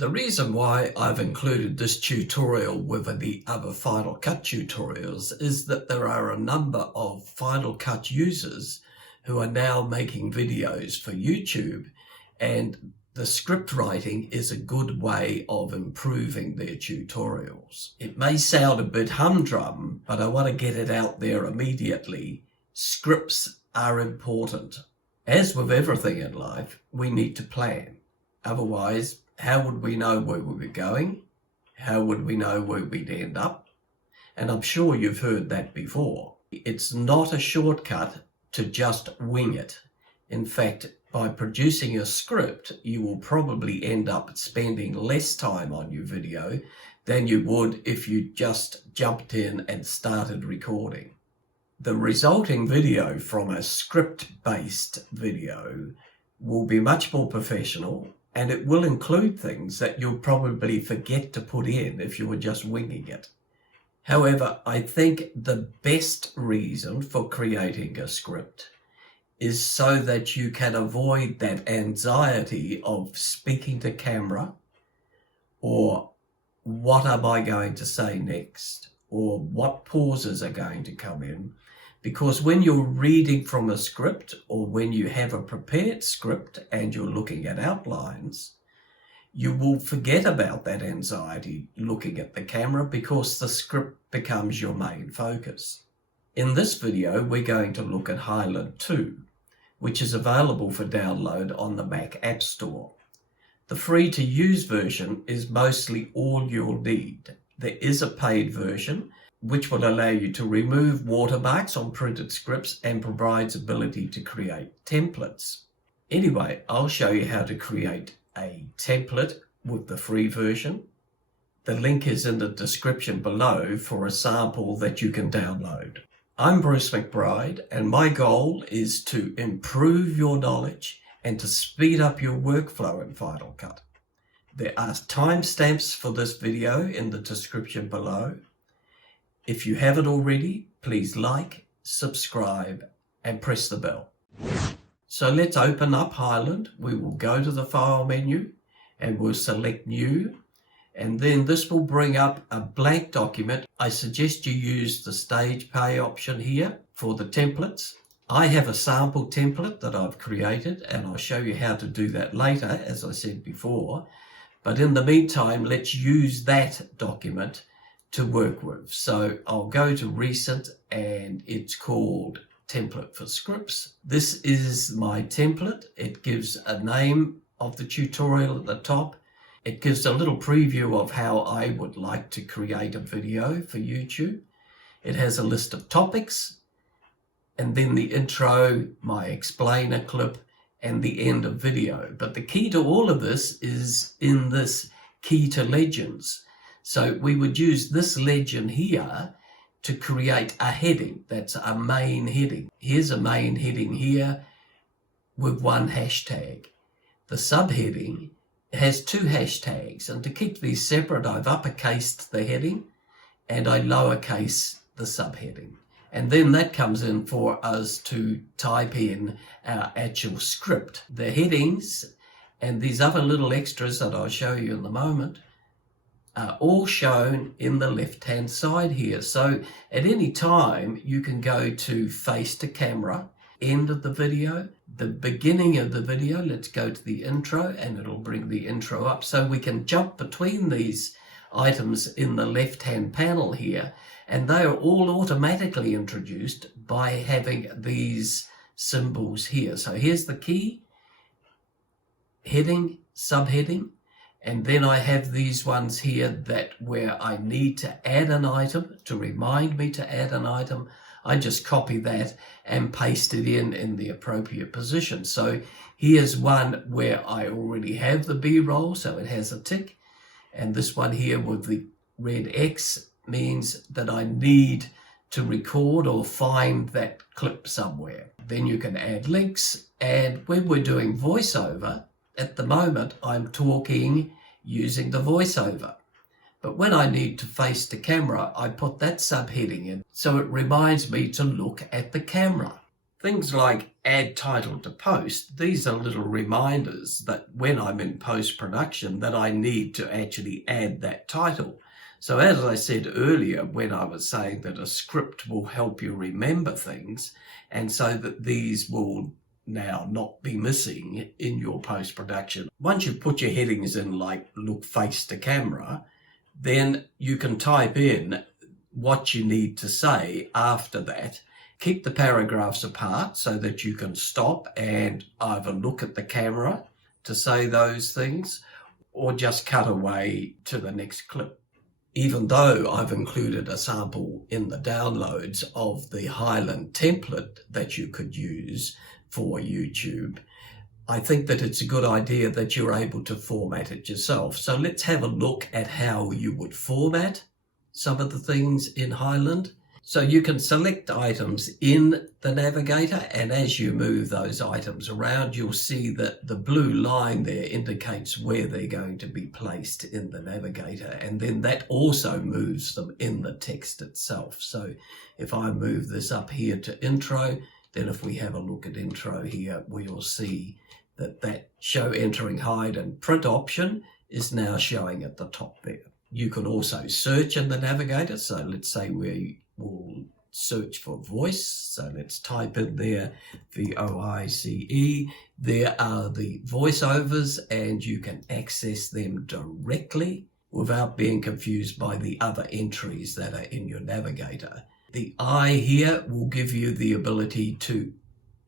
The reason why I've included this tutorial with the other Final Cut tutorials is that there are a number of Final Cut users who are now making videos for YouTube, and the script writing is a good way of improving their tutorials. It may sound a bit humdrum, but I want to get it out there immediately. Scripts are important. As with everything in life, we need to plan. Otherwise, how would we know where we were going? How would we know where we'd end up? And I'm sure you've heard that before. It's not a shortcut to just wing it. In fact, by producing a script, you will probably end up spending less time on your video than you would if you just jumped in and started recording. The resulting video from a script-based video will be much more professional, and it will include things that you'll probably forget to put in if you were just winging it. However, I think the best reason for creating a script is so that you can avoid that anxiety of speaking to camera, or what am I going to say next, or what pauses are going to come in. Because when you're reading from a script, or when you have a prepared script and you're looking at outlines, you will forget about that anxiety looking at the camera because the script becomes your main focus. In this video, we're going to look at Highland 2, which is available for download on the Mac App Store. The free-to-use version is mostly all you'll need. There is a paid version, which will allow you to remove watermarks on printed scripts and provides ability to create templates. Anyway, I'll show you how to create a template with the free version. The link is in the description below for a sample that you can download. I'm Bruce McBride, and my goal is to improve your knowledge and to speed up your workflow in Final Cut. There are timestamps for this video in the description below. If you haven't already, please like, subscribe, and press the bell. So let's open up Highland. We will go to the File menu and we'll select New. And then this will bring up a blank document. I suggest you use the Stage Pay option here for the templates. I have a sample template that I've created, and I'll show you how to do that later, as I said before. But in the meantime, let's use that document to work with. So I'll go to Recent, and it's called Template for Scripts. This is my template. It gives a name of the tutorial at the top. It gives a little preview of how I would like to create a video for YouTube. It has a list of topics, and then the intro, my explainer clip, and the end of video. But the key to all of this is in this key to legends. So we would use this legend here to create a heading. That's a main heading. Here's a main heading here with one hashtag. The subheading has two hashtags, and to keep these separate, I've uppercased the heading and I lowercase the subheading. And then that comes in for us to type in our actual script. The headings and these other little extras that I'll show you in a moment are all shown in the left-hand side here. So at any time, you can go to face to camera, end of the video, the beginning of the video. Let's go to the intro, and it'll bring the intro up. So we can jump between these items in the left-hand panel here, and they are all automatically introduced by having these symbols here. So here's the key, heading, subheading, and then I have these ones here that where I need to add an item, to remind me to add an item, I just copy that and paste it in the appropriate position. So here's one where I already have the B-roll, so it has a tick. And this one here with the red X means that I need to record or find that clip somewhere. Then you can add links. And when we're doing voiceover, at the moment, I'm talking using the voiceover. But when I need to face the camera, I put that subheading in, so it reminds me to look at the camera. Things like add title to post, these are little reminders that when I'm in post-production that I need to actually add that title. So as I said earlier, when I was saying that a script will help you remember things, and so that these will now not be missing in your post-production. Once you've put your headings in, like look face to camera, then you can type in what you need to say after that. Keep the paragraphs apart so that you can stop and either look at the camera to say those things or just cut away to the next clip. Even though I've included a sample in the downloads of the Highland template that you could use for YouTube, I think that it's a good idea that you're able to format it yourself. So let's have a look at how you would format some of the things in Highland. So you can select items in the Navigator, and as you move those items around, you'll see that the blue line there indicates where they're going to be placed in the Navigator, and then that also moves them in the text itself. So if I move this up here to intro, then if we have a look at intro here, we'll see that that show, entering, hide and print option is now showing at the top there. You can also search in the Navigator. So let's say we will search for voice. So let's type in there VOICE. There are the voiceovers, and you can access them directly without being confused by the other entries that are in your Navigator. The I here will give you the ability to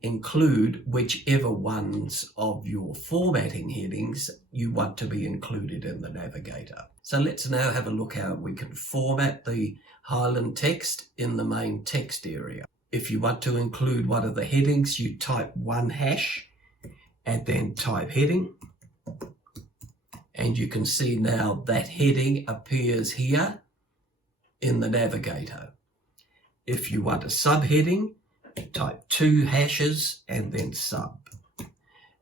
include whichever ones of your formatting headings you want to be included in the Navigator. So let's now have a look how we can format the Highland text in the main text area. If you want to include one of the headings, you type ## and then type heading. And you can see now that heading appears here in the Navigator. If you want a subheading, type 2 hashes and then sub.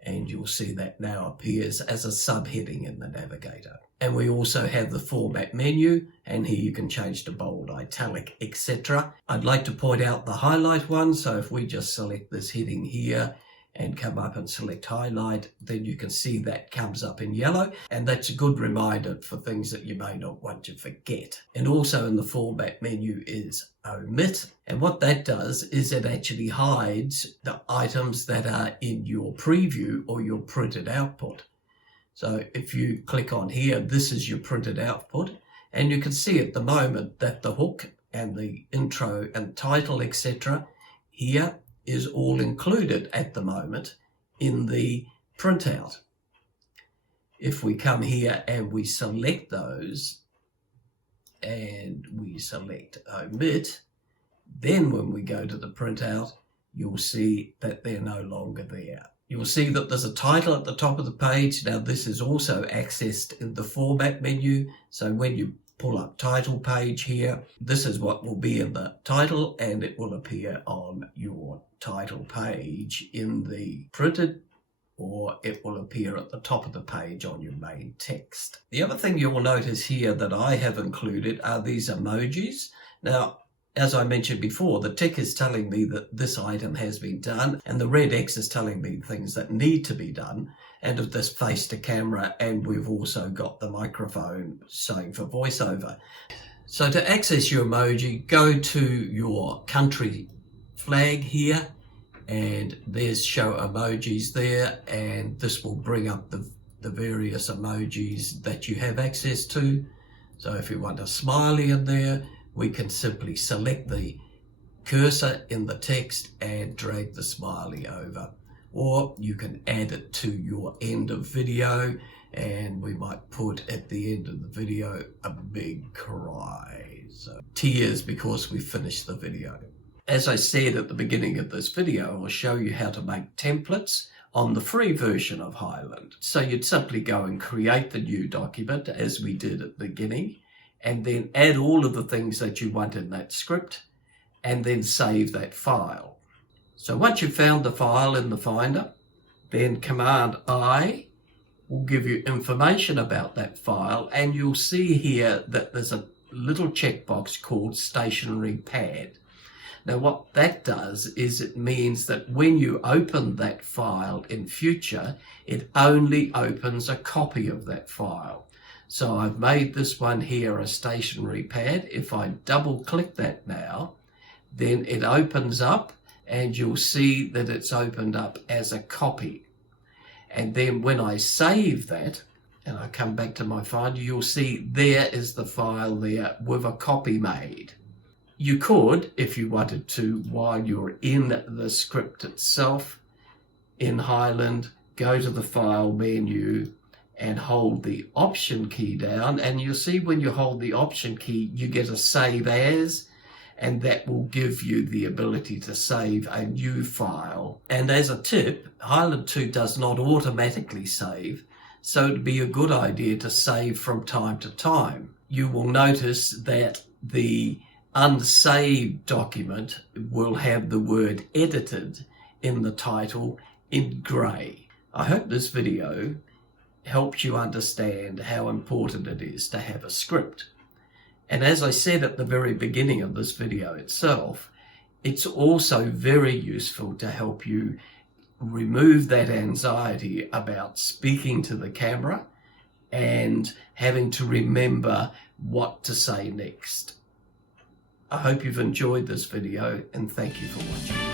And you'll see that now appears as a subheading in the Navigator. And we also have the format menu, and here you can change to bold, italic, etc. I'd like to point out the highlight one. So if we just select this heading here and come up and select highlight, then you can see that comes up in yellow, and that's a good reminder for things that you may not want to forget. And also in the format menu is Omit, and what that does is it actually hides the items that are in your preview or your printed output. So if you click on here, this is your printed output, and you can see at the moment that the hook and the intro and title, etc. here is all included at the moment in the printout. If we come here and we select those and we select Omit, then when we go to the printout, you'll see that they're no longer there. You'll see that there's a title at the top of the page. Now this is also accessed in the format menu. So when you pull up title page here, this is what will be in the title, and it will appear on your title page in the printed, or it will appear at the top of the page on your main text. The other thing you will notice here that I have included are these emojis. Now, as I mentioned before, the tick is telling me that this item has been done, and the red X is telling me things that need to be done, and of this face to camera, and we've also got the microphone saying for voiceover. So to access your emoji, go to your country flag here, and there's show emojis there, and this will bring up the various emojis that you have access to. So if you want a smiley in there, we can simply select the cursor in the text and drag the smiley over, or you can add it to your end of video, and we might put at the end of the video a big cry, so tears because we finished the video. As I said at the beginning of this video, I'll show you how to make templates on the free version of Highland. So you'd simply go and create the new document as we did at the beginning, and then add all of the things that you want in that script, and then save that file. So once you've found the file in the Finder, then Command I will give you information about that file, and you'll see here that there's a little checkbox called Stationery Pad. Now what that does is it means that when you open that file in future, it only opens a copy of that file. So I've made this one here a stationery pad. If I double click that now, then it opens up and you'll see that it's opened up as a copy. And then when I save that, and I come back to my file, you'll see there is the file there with a copy made. You could, if you wanted to, while you're in the script itself, in Highland, go to the File menu and hold the Option key down, and you'll see when you hold the Option key, you get a Save As, and that will give you the ability to save a new file. And as a tip, Highland 2 does not automatically save, so it'd be a good idea to save from time to time. You will notice that the unsaved document will have the word edited in the title in grey. I hope this video helps you understand how important it is to have a script. And as I said at the very beginning of this video itself, it's also very useful to help you remove that anxiety about speaking to the camera and having to remember what to say next. I hope you've enjoyed this video and thank you for watching.